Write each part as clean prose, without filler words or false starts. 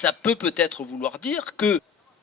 Ça peut peut-être vouloir dire que,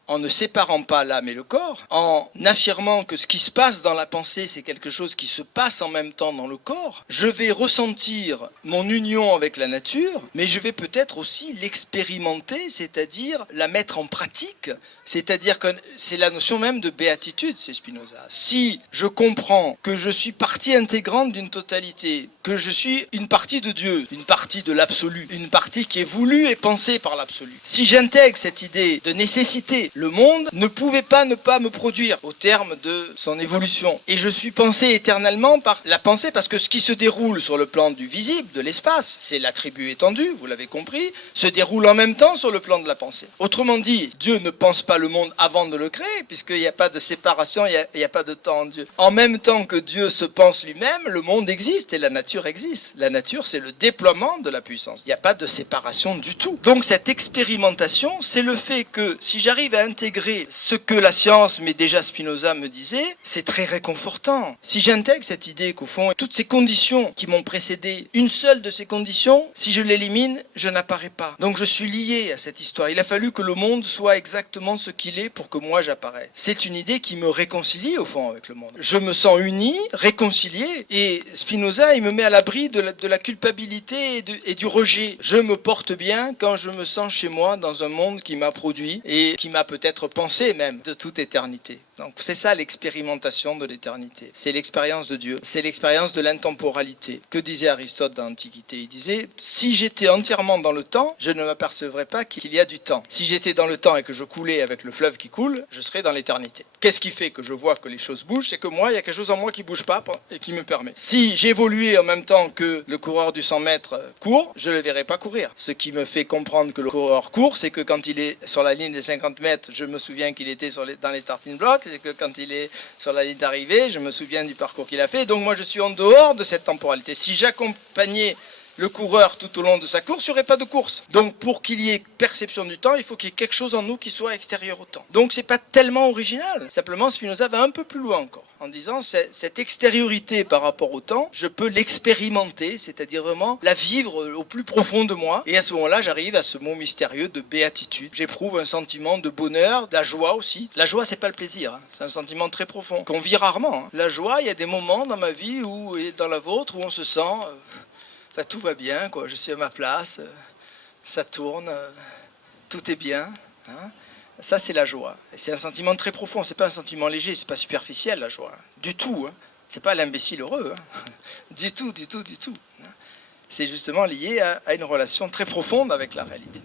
en ne séparant pas l'âme et le corps, en affirmant que ce qui se passe dans la pensée, c'est quelque chose qui se passe en même temps dans le corps, je vais ressentir mon union avec la nature, mais je vais peut-être aussi l'expérimenter, c'est-à-dire la mettre en pratique, c'est-à-dire que c'est la notion même de béatitude, c'est Spinoza. Si je comprends que je suis partie intégrante d'une totalité, que je suis une partie de Dieu, une partie de l'absolu, une partie qui est voulue et pensée par l'absolu, si j'intègre cette idée de nécessité, le monde ne pouvait pas ne pas me produire au terme de son évolution. Et je suis pensé éternellement par la pensée, parce que ce qui se déroule sur le plan du visible, de l'espace, c'est l'attribut étendu, vous l'avez compris, se déroule en même temps sur le plan de la pensée. Autrement dit, Dieu ne pense pas le monde avant de le créer, puisqu'il n'y a pas de séparation, il n'y a pas de temps en Dieu. En même temps que Dieu se pense lui-même, le monde existe et la nature existe. La nature, c'est le déploiement de la puissance. Il n'y a pas de séparation du tout. Donc cette expérimentation, c'est le fait que si j'arrive à intégrer ce que la science, mais déjà Spinoza me disait, c'est très réconfortant. Si j'intègre cette idée qu'au fond, toutes ces conditions qui m'ont précédé, une seule de ces conditions, si je l'élimine, je n'apparais pas. Donc je suis lié à cette histoire. Il a fallu que le monde soit exactement ce qu'il est pour que moi j'apparaisse. C'est une idée qui me réconcilie au fond avec le monde. Je me sens uni, réconcilié, et Spinoza, il me met à l'abri de la culpabilité et du rejet. Je me porte bien quand je me sens chez moi dans un monde qui m'a produit et qui m'a peut-être pensé même de toute éternité. Donc c'est ça l'expérimentation de l'éternité. C'est l'expérience de Dieu. C'est l'expérience de l'intemporalité. Que disait Aristote dans l'Antiquité? Il disait, si j'étais entièrement dans le temps, je ne m'apercevrais pas qu'il y a du temps. Si j'étais dans le temps et que je coulais avec le fleuve qui coule, je serais dans l'éternité. Qu'est-ce qui fait que je vois que les choses bougent? C'est que moi, il y a quelque chose en moi qui ne bouge pas et qui me permet. Si j'évoluais en même temps que le coureur du 100 mètres court, je ne le verrais pas courir. Ce qui me fait comprendre que le coureur court, c'est que quand il est sur la ligne des 50 mètres, je me souviens qu'il était dans les starting blocks, c'est que quand il est sur la ligne d'arrivée, je me souviens du parcours qu'il a fait. Donc moi, je suis en dehors de cette temporalité. Si j'accompagnais le coureur tout au long de sa course, il n'y aurait pas de course. Donc pour qu'il y ait perception du temps, il faut qu'il y ait quelque chose en nous qui soit extérieur au temps. Donc c'est pas tellement original. Simplement, Spinoza va un peu plus loin encore, en disant cette extériorité par rapport au temps, je peux l'expérimenter, c'est-à-dire vraiment la vivre au plus profond de moi. Et à ce moment-là, j'arrive à ce mot mystérieux de béatitude. J'éprouve un sentiment de bonheur, de la joie aussi. La joie, c'est pas le plaisir, hein. C'est un sentiment très profond qu'on vit rarement, hein. La joie, il y a des moments dans ma vie et dans la vôtre où on se sent tout va bien, quoi. Je suis à ma place, ça tourne, tout est bien, hein. Ça, c'est la joie. C'est un sentiment très profond. C'est pas un sentiment léger, c'est pas superficiel, la joie. Du tout, hein. C'est pas l'imbécile heureux, hein. Du tout, du tout, du tout. C'est justement lié à une relation très profonde avec la réalité.